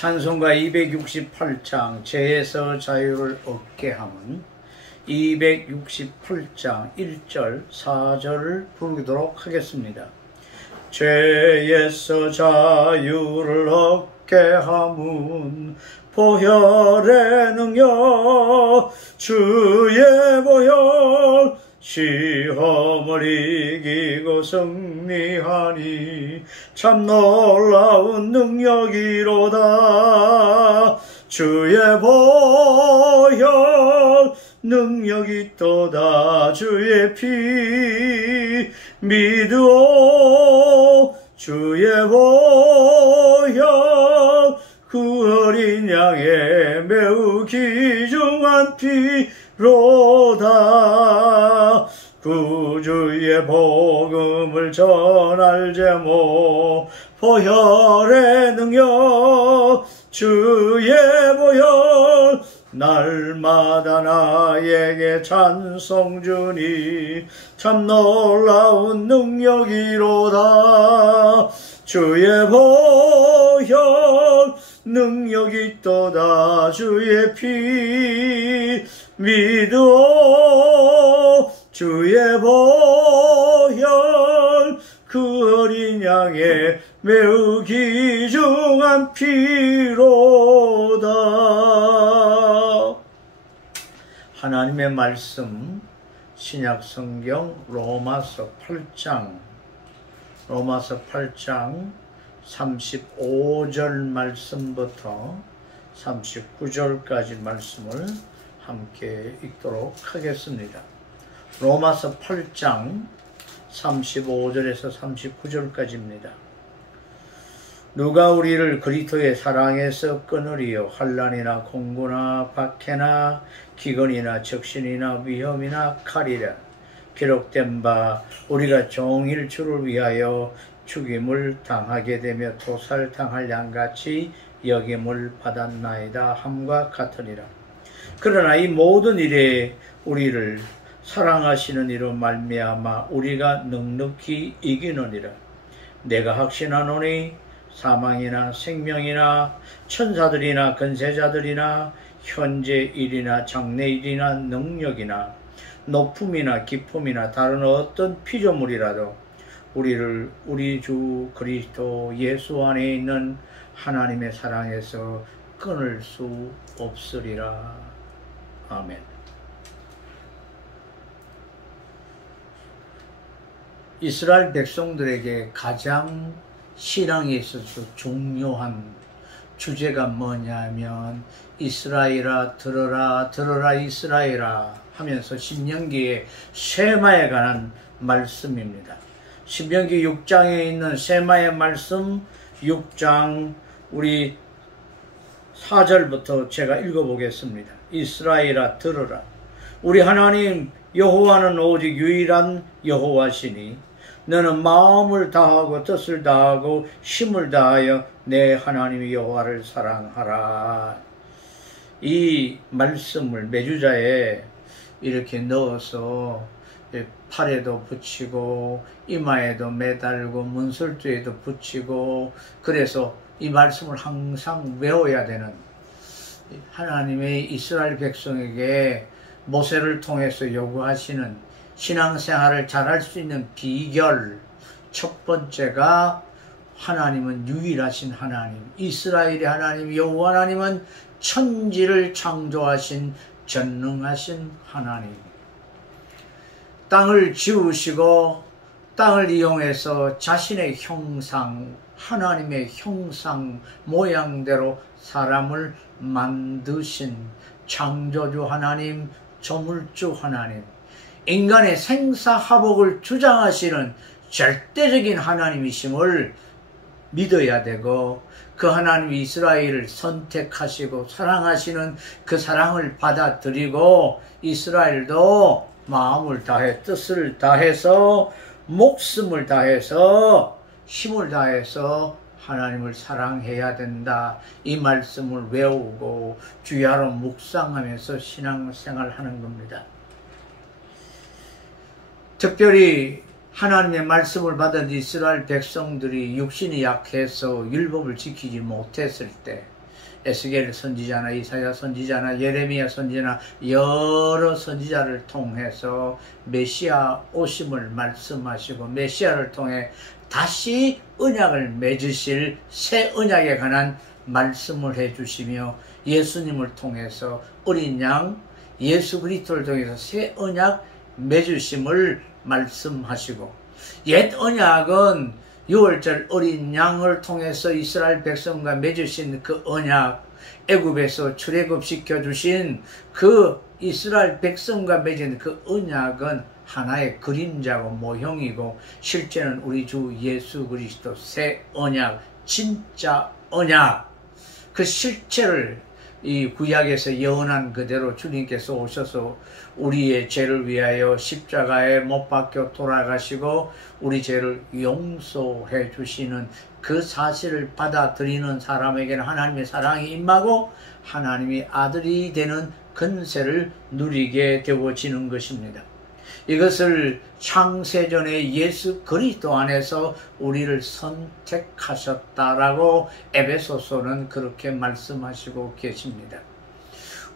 찬송가 268장 죄에서 자유를 얻게 함은 268장 1절 4절을 부르도록 하겠습니다. 죄에서 자유를 얻게 함은 보혈의 능력 주의 보혈 시험을 이기고 승리하니 참 놀라운 능력이로다. 주의 보혈 능력이 또다. 주의 피 믿으오. 주의 보혈 그 어린 양의 매우 귀중한 피로다. 구주의 복음을 전할 제목 보혈의 능력 주의 보혈 날마다 나에게 찬송 주니 참 놀라운 능력이로다. 주의 보혈 능력이 또다. 주의 피 믿으오. 주의 보혈 그 어린 양의 매우 귀중한 피로다. 하나님의 말씀 신약성경 로마서 8장 35절 말씀부터 39절까지 말씀을 함께 읽도록 하겠습니다. 로마서 8장 35절에서 39절까지입니다. 누가 우리를 그리스도의 사랑에서 끊으리요. 환난이나 공고나 박해나 기근이나 적신이나 위험이나 칼이라. 기록된 바 우리가 종일 주를 위하여 죽임을 당하게 되며 도살당할 양같이 여김을 받았나이다 함과 같으니라. 그러나 이 모든 일에 우리를 사랑하시는 이로 말미암아 우리가 넉넉히 이기느니라. 내가 확신하노니 사망이나 생명이나 천사들이나 근세자들이나 현재 일이나 장래 일이나 능력이나 높음이나 깊음이나 다른 어떤 피조물이라도 우리를 우리 주 그리스도 예수 안에 있는 하나님의 사랑에서 끊을 수 없으리라. 아멘. 이스라엘 백성들에게 가장 신앙에 있어서 중요한 주제가 뭐냐면 이스라엘아 들어라 들어라 이스라엘아 하면서 신명기의 세마에 관한 말씀입니다. 신명기 6장에 있는 세마의 말씀 6장 우리 4절부터 제가 읽어보겠습니다. 이스라엘아 들어라. 우리 하나님 여호와는 오직 유일한 여호와시니 너는 마음을 다하고 뜻을 다하고 힘을 다하여 내 하나님 여호와를 사랑하라. 이 말씀을 메주자에 이렇게 넣어서 팔에도 붙이고 이마에도 매달고 문설주에도 붙이고 그래서 이 말씀을 항상 외워야 되는 하나님의 이스라엘 백성에게 모세를 통해서 요구하시는 신앙생활을 잘할 수 있는 비결 첫 번째가 하나님은 유일하신 하나님, 이스라엘의 하나님 여호와 하나님은 천지를 창조하신 전능하신 하나님, 땅을 지으시고 땅을 이용해서 자신의 형상, 하나님의 형상 모양대로 사람을 만드신 창조주 하나님, 조물주 하나님, 인간의 생사화복을 주장하시는 절대적인 하나님이심을 믿어야 되고 그 하나님 이스라엘을 선택하시고 사랑하시는 그 사랑을 받아들이고 이스라엘도 마음을 다해 뜻을 다해서 목숨을 다해서 힘을 다해서 하나님을 사랑해야 된다. 이 말씀을 외우고 주야로 묵상하면서 신앙생활하는 겁니다. 특별히 하나님의 말씀을 받은 이스라엘 백성들이 육신이 약해서 율법을 지키지 못했을 때 에스겔 선지자나 이사야 선지자나 예레미야 선지자나 여러 선지자를 통해서 메시아 오심을 말씀하시고 메시아를 통해 다시 언약을 맺으실 새 언약에 관한 말씀을 해주시며 예수님을 통해서 어린 양 예수 그리스도를 통해서 새 언약 맺으심을 말씀하시고, 옛 언약은 6월절 어린 양을 통해서 이스라엘 백성과 맺으신 그 언약, 애굽에서 출애굽시켜 주신 그 이스라엘 백성과 맺은 그 언약은 하나의 그림자고 모형이고, 실제는 우리 주 예수 그리스도 새 언약, 진짜 언약, 그 실체를 이 구약에서 예언한 그대로 주님께서 오셔서 우리의 죄를 위하여 십자가에 못 박혀 돌아가시고 우리 죄를 용서해 주시는 그 사실을 받아들이는 사람에게는 하나님의 사랑이 임하고 하나님이 아들이 되는 근세를 누리게 되어지는 것입니다. 이것을 창세전에 예수 그리스도 안에서 우리를 선택하셨다라고 에베소서는 그렇게 말씀하시고 계십니다.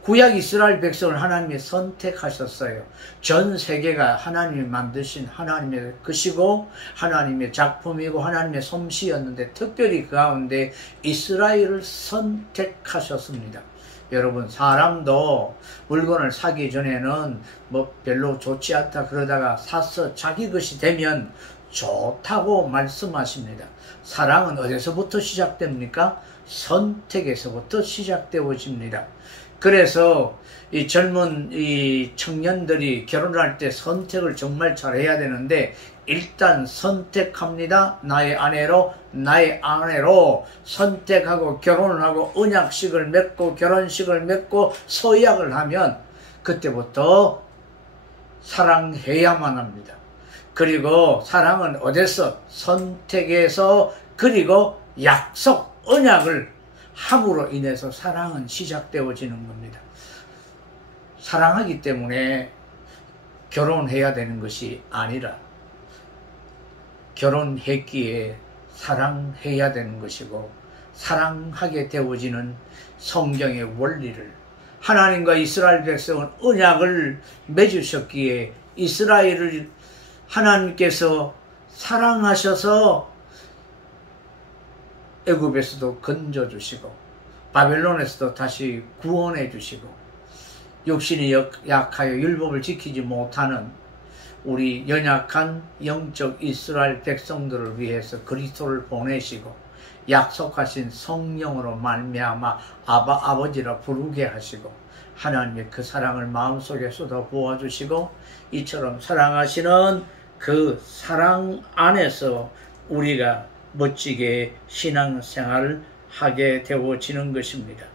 구약 이스라엘 백성을 하나님이 선택하셨어요. 전 세계가 하나님이 만드신 하나님의 것이고 하나님의 작품이고 하나님의 솜씨였는데 특별히 그 가운데 이스라엘을 선택하셨습니다. 여러분, 사람도 물건을 사기 전에는 뭐 별로 좋지 않다 그러다가 사서 자기 것이 되면 좋다고 말씀하십니다. 사랑은 어디서부터 시작됩니까? 선택에서부터 시작되어집니다. 그래서 이 젊은 이 청년들이 결혼할 때 선택을 정말 잘해야 되는데, 일단 선택합니다. 나의 아내로 선택하고 결혼을 하고 언약식을 맺고 결혼식을 맺고 서약을 하면 그때부터 사랑해야만 합니다. 그리고 사랑은 어디서? 선택에서, 그리고 약속, 언약을 함으로 인해서 사랑은 시작되어지는 겁니다. 사랑하기 때문에 결혼해야 되는 것이 아니라 결혼했기에 사랑해야 되는 것이고, 사랑하게 되어지는 성경의 원리를, 하나님과 이스라엘 백성은 언약을 맺으셨기에 이스라엘을 하나님께서 사랑하셔서 애굽에서도 건져주시고 바벨론에서도 다시 구원해 주시고, 육신이 약하여 율법을 지키지 못하는 우리 연약한 영적 이스라엘 백성들을 위해서 그리스도를 보내시고 약속하신 성령으로 말미암아 아버지라 부르게 하시고 하나님의 그 사랑을 마음속에 쏟아 부어주시고, 이처럼 사랑하시는 그 사랑 안에서 우리가 멋지게 신앙생활을 하게 되어지는 것입니다.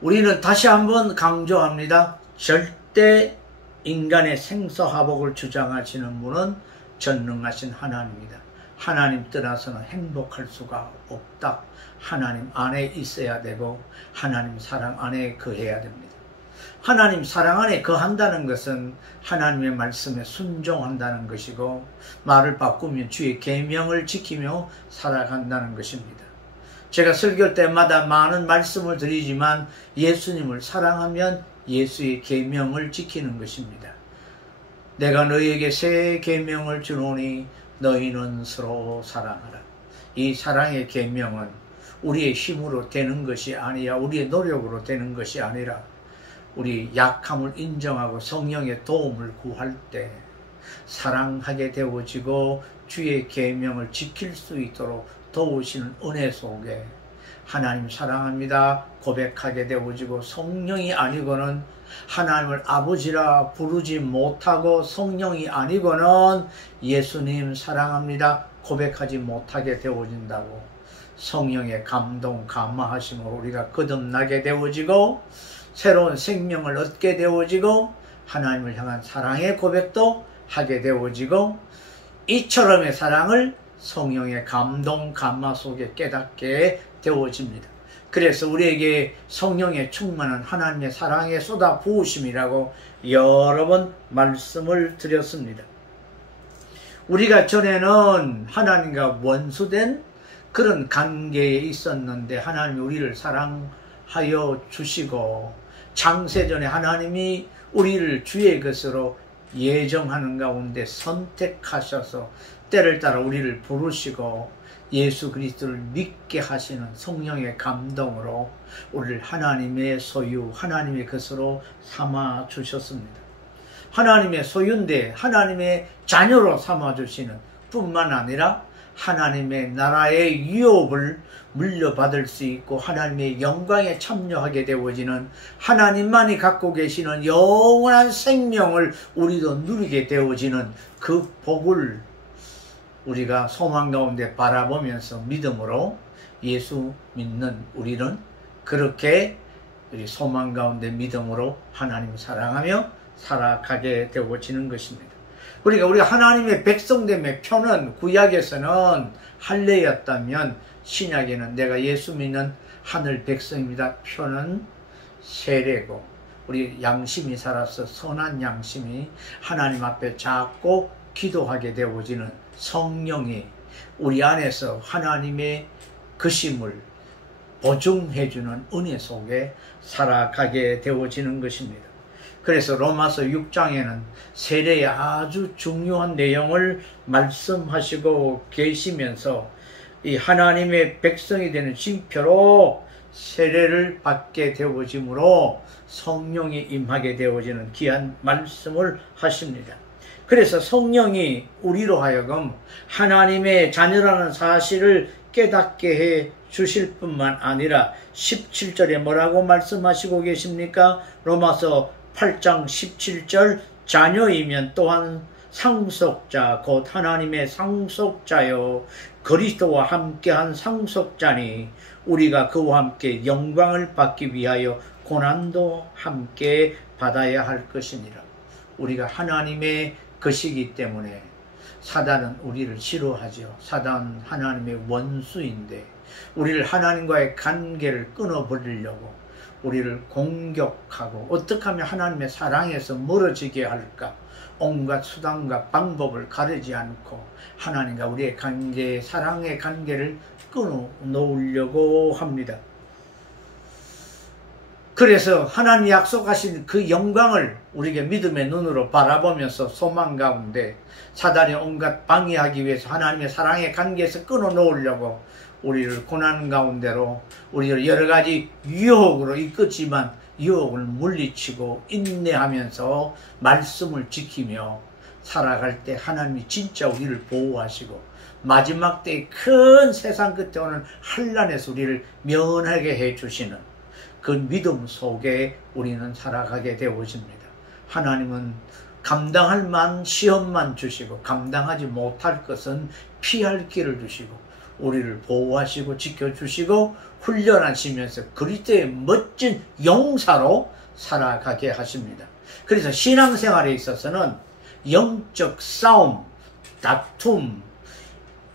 우리는 다시 한번 강조합니다. 절대 인간의 생사화복을 주장하시는 분은 전능하신 하나님입니다. 하나님 떠나서는 행복할 수가 없다. 하나님 안에 있어야 되고 하나님 사랑 안에 거해야 됩니다. 하나님 사랑 안에 거한다는 것은 하나님의 말씀에 순종한다는 것이고, 말을 바꾸면 주의 계명을 지키며 살아간다는 것입니다. 제가 설교 때마다 많은 말씀을 드리지만 예수님을 사랑하면 예수의 계명을 지키는 것입니다. 내가 너희에게 새 계명을 주노니 너희는 서로 사랑하라. 이 사랑의 계명은 우리의 힘으로 되는 것이 아니라, 우리의 노력으로 되는 것이 아니라 우리 약함을 인정하고 성령의 도움을 구할 때 사랑하게 되어지고 주의 계명을 지킬 수 있도록 도우시는 은혜 속에 하나님 사랑합니다 고백하게 되어지고, 성령이 아니고는 하나님을 아버지라 부르지 못하고 성령이 아니고는 예수님 사랑합니다 고백하지 못하게 되어진다고 성령의 감동 감화하심으로 우리가 거듭나게 되어지고 새로운 생명을 얻게 되어지고 하나님을 향한 사랑의 고백도 하게 되어지고, 이처럼의 사랑을 성령의 감동 감화 속에 깨닫게 되어집니다. 그래서 우리에게 성령의 충만한 하나님의 사랑의 쏟아 부으심이라고 여러 번 말씀을 드렸습니다. 우리가 전에는 하나님과 원수된 그런 관계에 있었는데 하나님이 우리를 사랑하여 주시고 창세전에 하나님이 우리를 주의 것으로 예정하는 가운데 선택하셔서 때를 따라 우리를 부르시고 예수 그리스도를 믿게 하시는 성령의 감동으로 우리를 하나님의 소유, 하나님의 것으로 삼아 주셨습니다. 하나님의 소유인데 하나님의 자녀로 삼아 주시는 뿐만 아니라 하나님의 나라의 유업을 물려받을 수 있고 하나님의 영광에 참여하게 되어지는 하나님만이 갖고 계시는 영원한 생명을 우리도 누리게 되어지는 그 복을 우리가 소망 가운데 바라보면서 믿음으로 예수 믿는 우리는 그렇게 우리 소망 가운데 믿음으로 하나님 사랑하며 살아가게 되어지는 것입니다. 그러니까 우리가 하나님의 백성됨의 표는 구약에서는 할례였다면 신약에는 내가 예수 믿는 하늘 백성입니다. 표는 세례고 우리 양심이 살아서 선한 양심이 하나님 앞에 작고 기도하게 되어지는 성령이 우리 안에서 하나님의 그심을 보증해주는 은혜 속에 살아가게 되어지는 것입니다. 그래서 로마서 6장에는 세례의 아주 중요한 내용을 말씀하시고 계시면서 이 하나님의 백성이 되는 징표로 세례를 받게 되어짐으로 성령이 임하게 되어지는 귀한 말씀을 하십니다. 그래서 성령이 우리로 하여금 하나님의 자녀라는 사실을 깨닫게 해 주실 뿐만 아니라 17절에 뭐라고 말씀하시고 계십니까? 로마서 8장 17절 자녀이면 또한 상속자 곧 하나님의 상속자요 그리스도와 함께한 상속자니 우리가 그와 함께 영광을 받기 위하여 고난도 함께 받아야 할 것이니라. 우리가 하나님의 것이기 때문에 사단은 우리를 싫어하죠. 사단은 하나님의 원수인데 우리를 하나님과의 관계를 끊어버리려고 우리를 공격하고 어떻게 하면 하나님의 사랑에서 멀어지게 할까 온갖 수단과 방법을 가리지 않고 하나님과 우리의 관계, 사랑의 관계를 끊어놓으려고 합니다. 그래서 하나님이 약속하신 그 영광을 우리에게 믿음의 눈으로 바라보면서 소망 가운데 사단이 온갖 방해하기 위해서 하나님의 사랑의 관계에서 끊어놓으려고 우리를 고난 가운데로 우리를 여러 가지 유혹으로 이끌지만 유혹을 물리치고 인내하면서 말씀을 지키며 살아갈 때 하나님이 진짜 우리를 보호하시고 마지막 때의 큰 세상 끝에 오는 환난에서 우리를 면하게 해주시는 그 믿음 속에 우리는 살아가게 되어집니다. 하나님은 감당할 만 시험만 주시고 감당하지 못할 것은 피할 길을 주시고 우리를 보호하시고 지켜주시고 훈련하시면서 그리스도의 멋진 용사로 살아가게 하십니다. 그래서 신앙생활에 있어서는 영적 싸움, 다툼,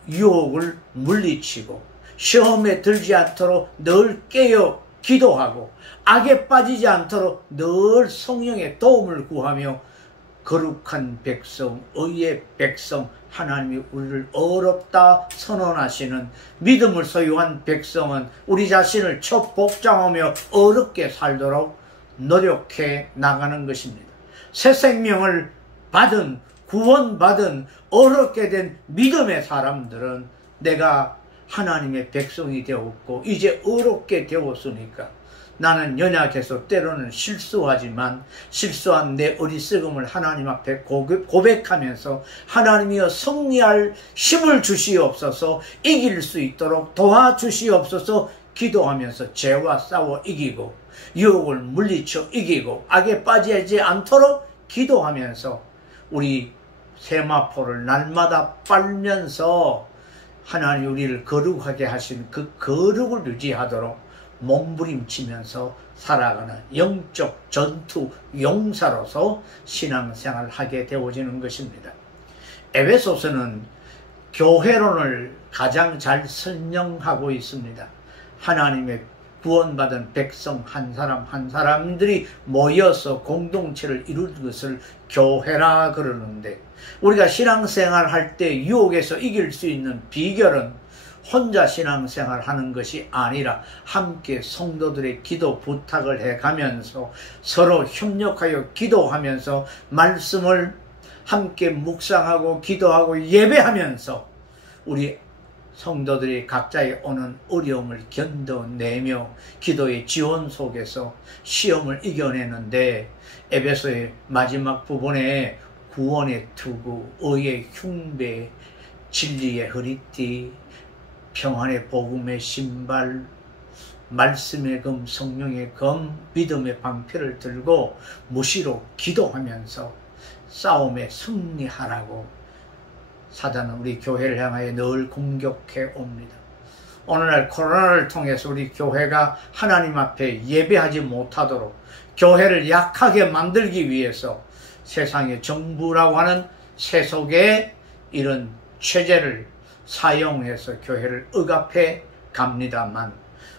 유혹을 물리치고 시험에 들지 않도록 늘 깨어 기도하고 악에 빠지지 않도록 늘 성령의 도움을 구하며 거룩한 백성, 의의 백성, 하나님이 우리를 어렵다 선언하시는 믿음을 소유한 백성은 우리 자신을 첩복장하며 어렵게 살도록 노력해 나가는 것입니다. 새 생명을 받은, 구원받은 어렵게 된 믿음의 사람들은 내가 하나님의 백성이 되었고 이제 어렵게 되었으니까 나는 연약해서 때로는 실수하지만 실수한 내 어리석음을 하나님 앞에 고백하면서 하나님이여 승리할 힘을 주시옵소서 이길 수 있도록 도와주시옵소서 기도하면서 죄와 싸워 이기고 유혹을 물리쳐 이기고 악에 빠지지 않도록 기도하면서 우리 세마포를 날마다 빨면서 하나님 우리를 거룩하게 하신 그 거룩을 유지하도록 몸부림치면서 살아가는 영적 전투 용사로서 신앙생활을 하게 되어지는 것입니다. 에베소서는 교회론을 가장 잘 설명하고 있습니다. 하나님의 구원받은 백성 한 사람 한 사람들이 모여서 공동체를 이룰 것을 교회라 그러는데 우리가 신앙생활 할 때 유혹에서 이길 수 있는 비결은 혼자 신앙생활 하는 것이 아니라 함께 성도들의 기도 부탁을 해가면서 서로 협력하여 기도하면서 말씀을 함께 묵상하고 기도하고 예배하면서 우리 성도들이 각자의 오는 어려움을 견뎌내며 기도의 지원 속에서 시험을 이겨내는데 에베소의 마지막 부분에 구원의 투구, 의의 흉배, 진리의 허리띠, 평안의 복음의 신발, 말씀의 검, 성령의 검, 믿음의 방패를 들고 무시로 기도하면서 싸움에 승리하라고 사단은 우리 교회를 향하여 늘 공격해 옵니다. 오늘날 코로나를 통해서 우리 교회가 하나님 앞에 예배하지 못하도록 교회를 약하게 만들기 위해서 세상의 정부라고 하는 세속의 이런 체제를 사용해서 교회를 억압해 갑니다만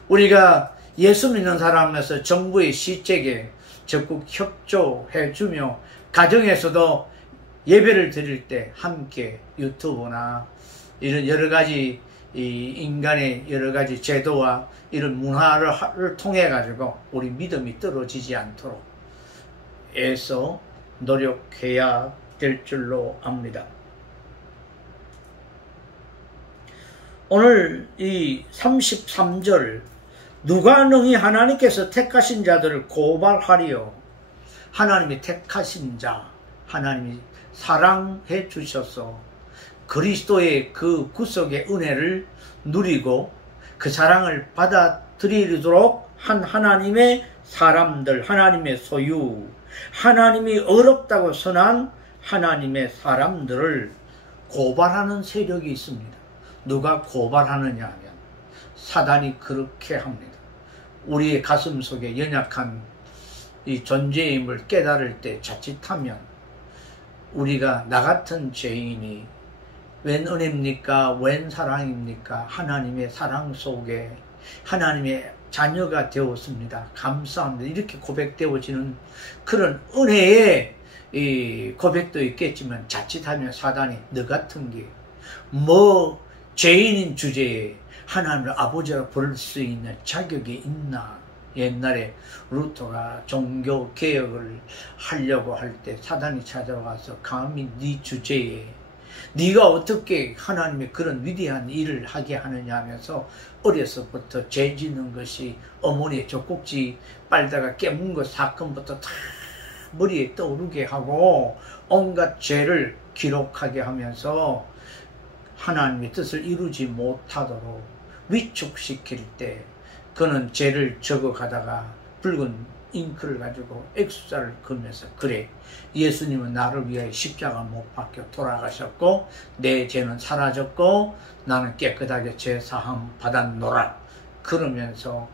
우리가 예수 믿는 사람에서 정부의 시책에 적극 협조해 주며 가정에서도 예배를 드릴 때 함께 유튜브나 이런 여러 가지 이 인간의 여러 가지 제도와 이런 문화를 통해 가지고 우리 믿음이 떨어지지 않도록 애써 노력해야 될 줄로 압니다. 오늘 이 33절 누가 능히 하나님께서 택하신 자들을 고발하리요. 하나님이 택하신 자, 하나님이 사랑해 주셔서 그리스도의 그 구속의 은혜를 누리고 그 사랑을 받아들이도록 한 하나님의 사람들, 하나님의 소유, 하나님이 어렵다고 선한 하나님의 사람들을 고발하는 세력이 있습니다. 누가 고발하느냐 하면 사단이 그렇게 합니다. 우리의 가슴 속에 연약한 이 존재임을 깨달을 때 자칫하면 우리가 나 같은 죄인이 웬 은혜입니까? 웬 사랑입니까? 하나님의 사랑 속에 하나님의 자녀가 되었습니다. 감사합니다. 이렇게 고백되어지는 그런 은혜의 이 고백도 있겠지만 자칫하면 사단이 너 같은 게 뭐 죄인인 주제에 하나님을 아버지라 부를 수 있는 자격이 있나? 옛날에 루터가 종교개혁을 하려고 할 때 사단이 찾아와서 감히 네 주제에 네가 어떻게 하나님의 그런 위대한 일을 하게 하느냐 하면서 어려서부터 죄 짓는 것이 어머니의 젖꼭지 빨다가 깨문 것 사건부터 다 머리에 떠오르게 하고 온갖 죄를 기록하게 하면서 하나님의 뜻을 이루지 못하도록 위축시킬 때 그는 죄를 적어가다가 붉은 잉크를 가지고 X자를 그으면서 그래 예수님은 나를 위하여 십자가 못 박혀 돌아가셨고 내 죄는 사라졌고 나는 깨끗하게 죄 사함 받았노라 그러면서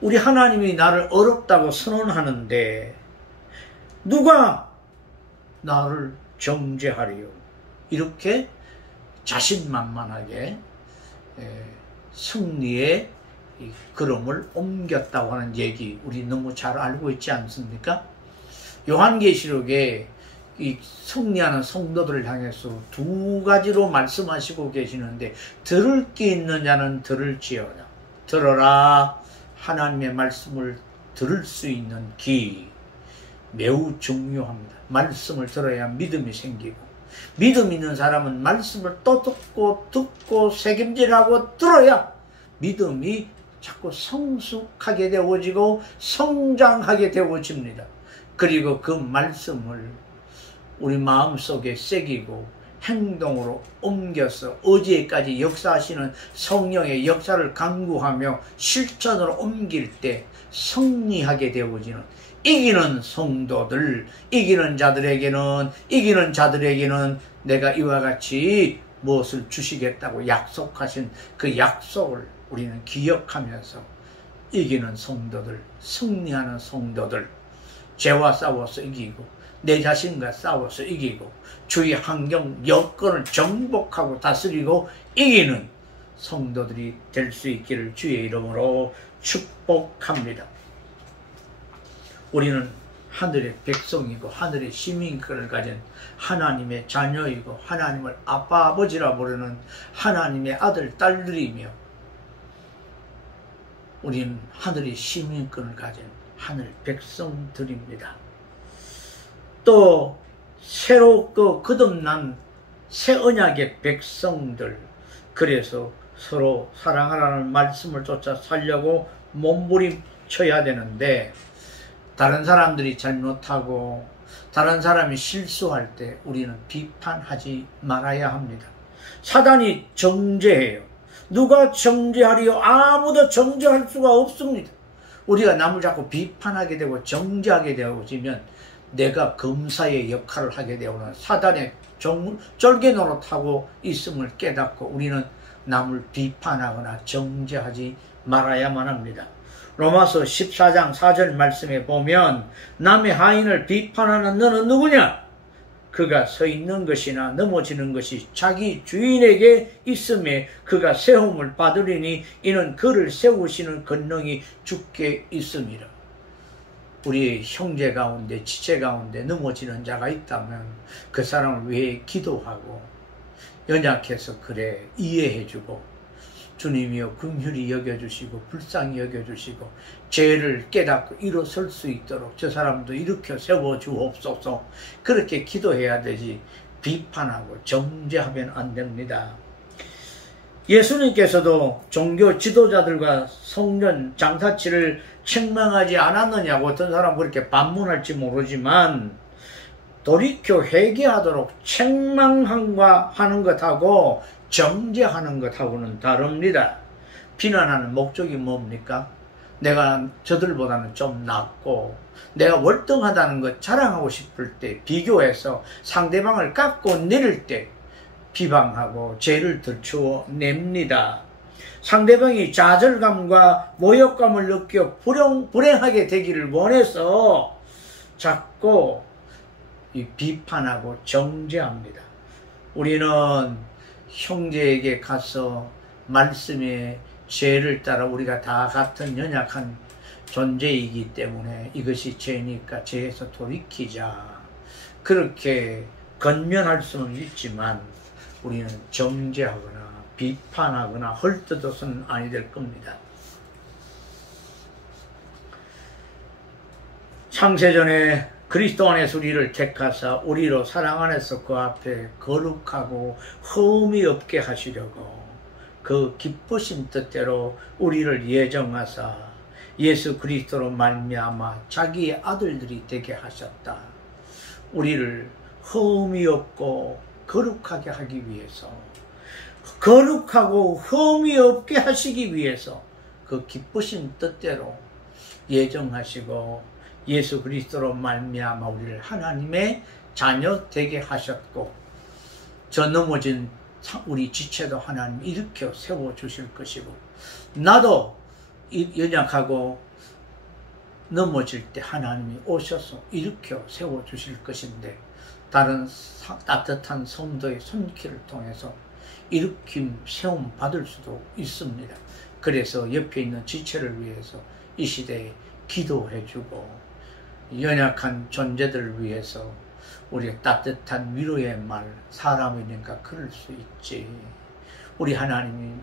우리 하나님이 나를 어렵다고 선언하는데 누가 나를 정죄하리요 이렇게 자신만만하게 승리의 걸음을 옮겼다고 하는 얘기 우리 너무 잘 알고 있지 않습니까? 요한계시록에 이 승리하는 성도들을 향해서 두 가지로 말씀하시고 계시는데 들을 게 있는 자는 들을지어다. 들어라. 하나님의 말씀을 들을 수 있는 귀 매우 중요합니다. 말씀을 들어야 믿음이 생기고 믿음 있는 사람은 말씀을 또 듣고 새김질하고 들어야 믿음이 자꾸 성숙하게 되어지고 성장하게 되어집니다. 그리고 그 말씀을 우리 마음속에 새기고 행동으로 옮겨서 어제까지 역사하시는 성령의 역사를 강구하며 실천으로 옮길 때 승리하게 되어지는 이기는 성도들, 이기는 자들에게는 내가 이와 같이 무엇을 주시겠다고 약속하신 그 약속을 우리는 기억하면서 이기는 성도들, 승리하는 성도들, 죄와 싸워서 이기고 내 자신과 싸워서 이기고 주위 환경 여건을 정복하고 다스리고 이기는 성도들이 될 수 있기를 주의 이름으로 축복합니다. 우리는 하늘의 백성이고 하늘의 시민권을 가진 하나님의 자녀이고 하나님을 아빠 아버지라 부르는 하나님의 아들 딸들이며 우리는 하늘의 시민권을 가진 하늘 백성들입니다. 또 새롭고 거듭난 새 언약의 백성들, 그래서 서로 사랑하라는 말씀을 쫓아 살려고 몸부림쳐야 되는데 다른 사람들이 잘못하고 다른 사람이 실수할 때 우리는 비판하지 말아야 합니다. 사단이 정죄해요. 누가 정죄하리요? 아무도 정죄할 수가 없습니다. 우리가 남을 자꾸 비판하게 되고 정죄하게 되어지면 내가 검사의 역할을 하게 되오는 사단의 쫄개 노릇하고 있음을 깨닫고 우리는 남을 비판하거나 정죄하지 말아야만 합니다. 로마서 14장 4절 말씀에 보면 남의 하인을 비판하는 너는 누구냐? 그가 서 있는 것이나 넘어지는 것이 자기 주인에게 있음에 그가 세움을 받으리니 이는 그를 세우시는 권능이 주께 있음이라. 우리 형제 가운데 지체 가운데 넘어지는 자가 있다면 그 사람을 위해 기도하고 연약해서 그래 이해해주고 주님이여 긍휼히 여겨주시고 불쌍히 여겨주시고 죄를 깨닫고 일어설 수 있도록 저 사람도 일으켜 세워주옵소서. 그렇게 기도해야 되지 비판하고 정죄하면 안 됩니다. 예수님께서도 종교 지도자들과 성전 장사치를 책망하지 않았느냐고 어떤 사람은 그렇게 반문할지 모르지만 돌이켜 회개하도록 책망한과 하는 것하고 정죄하는 것하고는 다릅니다. 비난하는 목적이 뭡니까? 내가 저들보다는 좀 낫고 내가 월등하다는 것 자랑하고 싶을 때 비교해서 상대방을 깎고 내릴 때 비방하고 죄를 들추어 냅니다. 상대방이 좌절감과 모욕감을 느껴 불행하게 되기를 원해서 자꾸 비판하고 정죄합니다. 우리는 형제에게 가서 말씀의 죄를 따라 우리가 다 같은 연약한 존재이기 때문에 이것이 죄니까 죄에서 돌이키자 그렇게 건면할 수는 있지만 우리는 정죄하거나 비판하거나 헐뜯어서는 아니 될 겁니다. 창세전에 그리스도 안에서 우리를 택하사 우리로 사랑 안에서 그 앞에 거룩하고 흠이 없게 하시려고 그 기쁘신 뜻대로 우리를 예정하사 예수 그리스도로 말미암아 자기의 아들들이 되게 하셨다. 우리를 흠이 없고 거룩하게 하기 위해서 거룩하고 흠이 없게 하시기 위해서 그 기쁘신 뜻대로 예정하시고 예수 그리스도로 말미암아 우리를 하나님의 자녀 되게 하셨고 저 넘어진 우리 지체도 하나님 일으켜 세워주실 것이고 나도 연약하고 넘어질 때 하나님이 오셔서 일으켜 세워주실 것인데 다른 따뜻한 성도의 손길을 통해서 일으킴, 세움 받을 수도 있습니다. 그래서 옆에 있는 지체를 위해서 이 시대에 기도해주고 연약한 존재들을 위해서 우리가 따뜻한 위로의 말, 사람이니까 그럴 수 있지. 우리 하나님이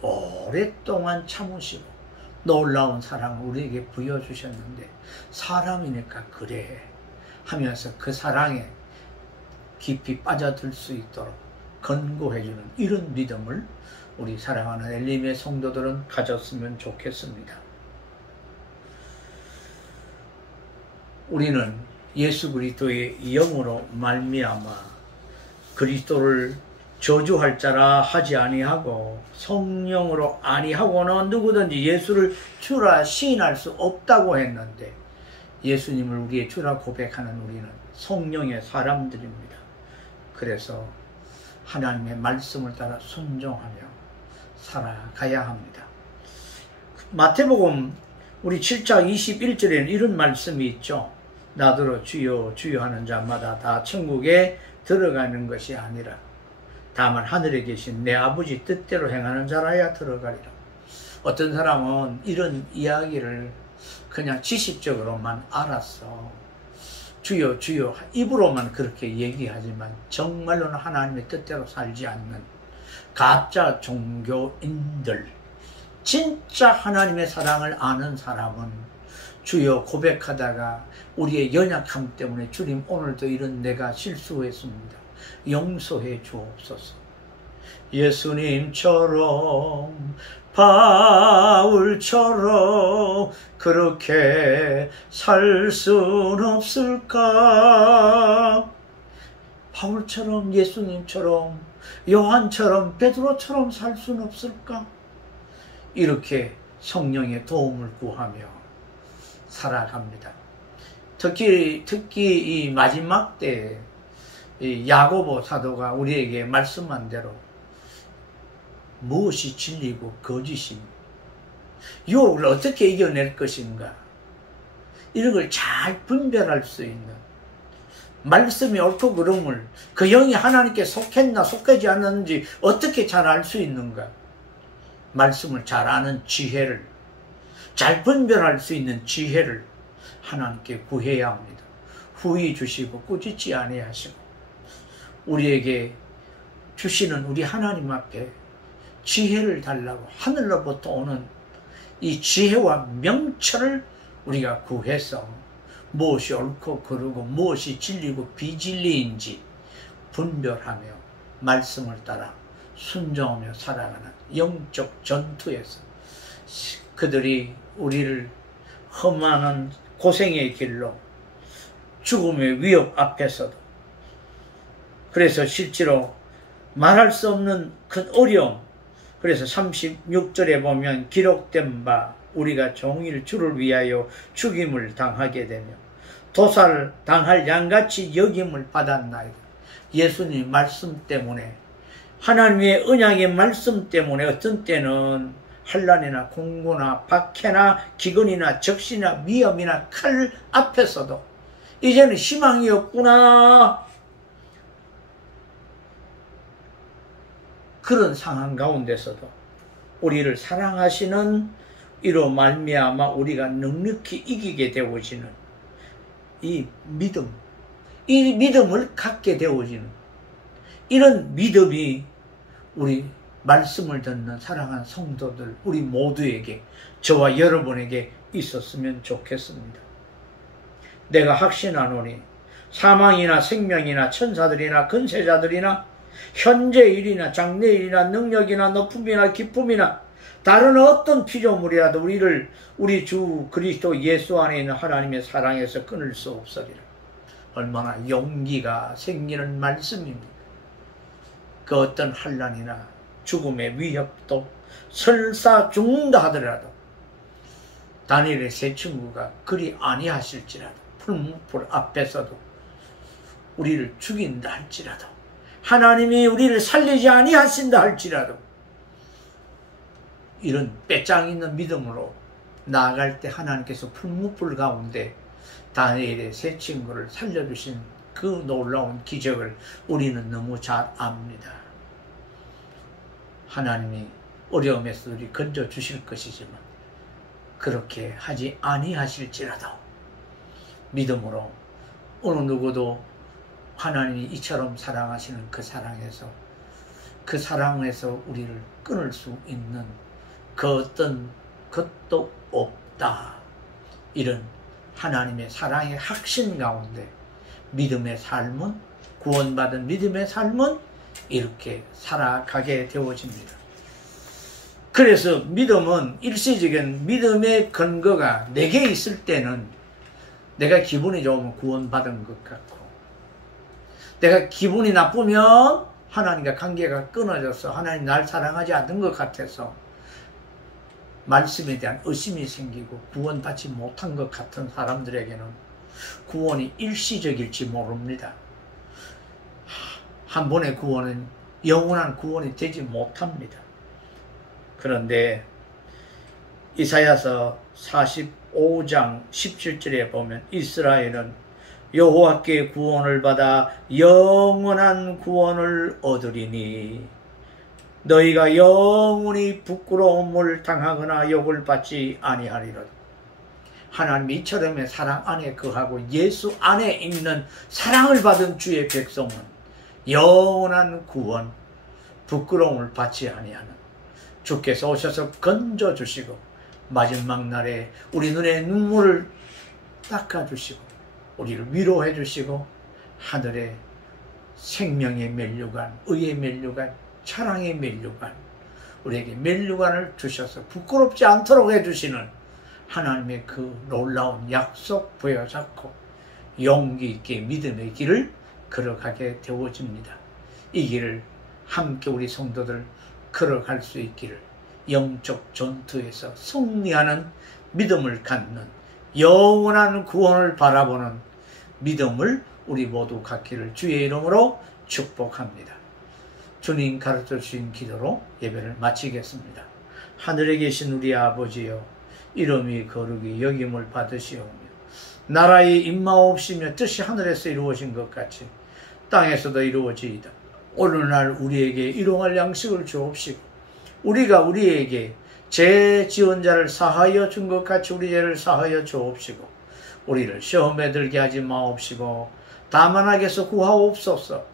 오랫동안 참으시고 놀라운 사랑을 우리에게 부여주셨는데 사람이니까 그래 하면서 그 사랑에 깊이 빠져들 수 있도록 권고해주는 이런 믿음을 우리 사랑하는 엘림의 성도들은 가졌으면 좋겠습니다. 우리는 예수 그리스도의 영으로 말미암아 그리스도를 저주할 자라 하지 아니하고 성령으로 아니하고는 누구든지 예수를 주라 시인할 수 없다고 했는데 예수님을 우리의 주라 고백하는 우리는 성령의 사람들입니다. 그래서 하나님의 말씀을 따라 순종하며 살아가야 합니다. 마태복음 우리 7장 21절에는 이런 말씀이 있죠. 나더러 주여 주여 하는 자마다 다 천국에 들어가는 것이 아니라 다만 하늘에 계신 내 아버지 뜻대로 행하는 자라야 들어가리라. 어떤 사람은 이런 이야기를 그냥 지식적으로만 알았어. 주여 주여 입으로만 그렇게 얘기하지만 정말로는 하나님의 뜻대로 살지 않는 가짜 종교인들, 진짜 하나님의 사랑을 아는 사람은 주여 고백하다가 우리의 연약함 때문에 주님 오늘도 이런 내가 실수했습니다. 용서해 주옵소서. 예수님처럼 바울처럼 그렇게 살 순 없을까? 바울처럼 예수님처럼 요한처럼 베드로처럼 살 순 없을까? 이렇게 성령의 도움을 구하며 살아갑니다. 특히 이 마지막 때 이 야고보 사도가 우리에게 말씀한 대로 무엇이 진리고 거짓입니다. 유혹을 어떻게 이겨낼 것인가, 이런 걸 잘 분별할 수 있는, 말씀이 옳고 그름을 그 영이 하나님께 속했나 속하지 않는지 어떻게 잘 알 수 있는가, 말씀을 잘 아는 지혜를, 잘 분별할 수 있는 지혜를 하나님께 구해야 합니다. 후히 주시고 꾸짖지 아니하시고 우리에게 주시는 우리 하나님 앞에 지혜를 달라고 하늘로부터 오는 이 지혜와 명철을 우리가 구해서 무엇이 옳고 그르고 무엇이 진리고 비진리인지 분별하며 말씀을 따라 순종하며 살아가는 영적 전투에서 그들이 우리를 험한 고생의 길로 죽음의 위협 앞에서도, 그래서 실제로 말할 수 없는 큰 어려움, 그래서 36절에 보면 기록된 바 우리가 종일 주를 위하여 죽임을 당하게 되며 도살 당할 양같이 여김을 받았나이다. 예수님 말씀 때문에, 하나님의 언약의 말씀 때문에 어떤 때는 환난이나 공고나 박해나 기근이나 적시나 위험이나 칼 앞에서도 이제는 희망이 없구나, 그런 상황 가운데서도 우리를 사랑하시는 이로 말미암아 우리가 넉넉히 이기게 되어지는 이 믿음, 이 믿음을 갖게 되어지는 이런 믿음이 우리 말씀을 듣는 사랑하는 성도들, 우리 모두에게, 저와 여러분에게 있었으면 좋겠습니다. 내가 확신하노니 사망이나 생명이나 천사들이나 근세자들이나 현재 일이나 장래 일이나 능력이나 높음이나 기쁨이나 다른 어떤 피조물이라도 우리를 우리 주 그리스도 예수 안에 있는 하나님의 사랑에서 끊을 수 없으리라. 얼마나 용기가 생기는 말씀입니다. 그 어떤 환난이나 죽음의 위협도 설사 죽는다 하더라도 다니엘의 세 친구가 그리 아니하실지라도, 풀무불 앞에서도 우리를 죽인다 할지라도, 하나님이 우리를 살리지 아니하신다 할지라도 이런 빼짱 있는 믿음으로 나아갈 때 하나님께서 풀무불 가운데 다니엘의 세 친구를 살려주신 그 놀라운 기적을 우리는 너무 잘 압니다. 하나님이 어려움에서 우리 건져주실 것이지만 그렇게 하지 아니하실지라도 믿음으로 어느 누구도 하나님이 이처럼 사랑하시는 그 사랑에서 우리를 끊을 수 있는 그 어떤 것도 없다. 이런 하나님의 사랑의 확신 가운데 믿음의 삶은, 구원받은 믿음의 삶은 이렇게 살아가게 되어집니다. 그래서 믿음은 일시적인 믿음의 근거가 내게 있을 때는 내가 기분이 좋으면 구원받은 것 같고, 내가 기분이 나쁘면 하나님과 관계가 끊어져서 하나님 날 사랑하지 않는 것 같아서 말씀에 대한 의심이 생기고 구원받지 못한 것 같은 사람들에게는 구원이 일시적일지 모릅니다. 한 번의 구원은 영원한 구원이 되지 못합니다. 그런데 이사야서 45장 17절에 보면 이스라엘은 여호와께 구원을 받아 영원한 구원을 얻으리니 너희가 영원히 부끄러움을 당하거나 욕을 받지 아니하리라. 하나님 이처럼의 사랑 안에 거하고 예수 안에 있는 사랑을 받은 주의 백성은 영원한 구원, 부끄러움을 받지 아니하는 주께서 오셔서 건져주시고 마지막 날에 우리 눈에 눈물을 닦아주시고 우리를 위로해 주시고 하늘의 생명의 면류관, 의의 면류관, 사랑의 면류관, 우리에게 면류관을 주셔서 부끄럽지 않도록 해주시는 하나님의 그 놀라운 약속 부여잡고 용기 있게 믿음의 길을 걸어가게 되어집니다. 이 길을 함께 우리 성도들 걸어갈 수 있기를, 영적 전투에서 승리하는 믿음을 갖는 영원한 구원을 바라보는 믿음을 우리 모두 갖기를 주의 이름으로 축복합니다. 주님 가르쳐 주신 기도로 예배를 마치겠습니다. 하늘에 계신 우리 아버지여, 이름이 거룩히 여김을 받으시오며 나라의 임마옵시며 뜻이 하늘에서 이루어진 것 같이 땅에서도 이루어지이다. 오늘날 우리에게 일용할 양식을 주옵시고 우리가 우리에게 죄 지은 자를 사하여 준 것 같이 우리 죄를 사하여 주옵시고 우리를 시험에 들게 하지 마옵시고 다만 악에서 구하옵소서.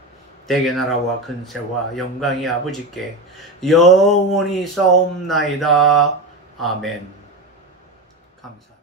대개 나라와 근세와 영광이 아버지께 영원히 싸움나이다. 아멘. 감사합니다.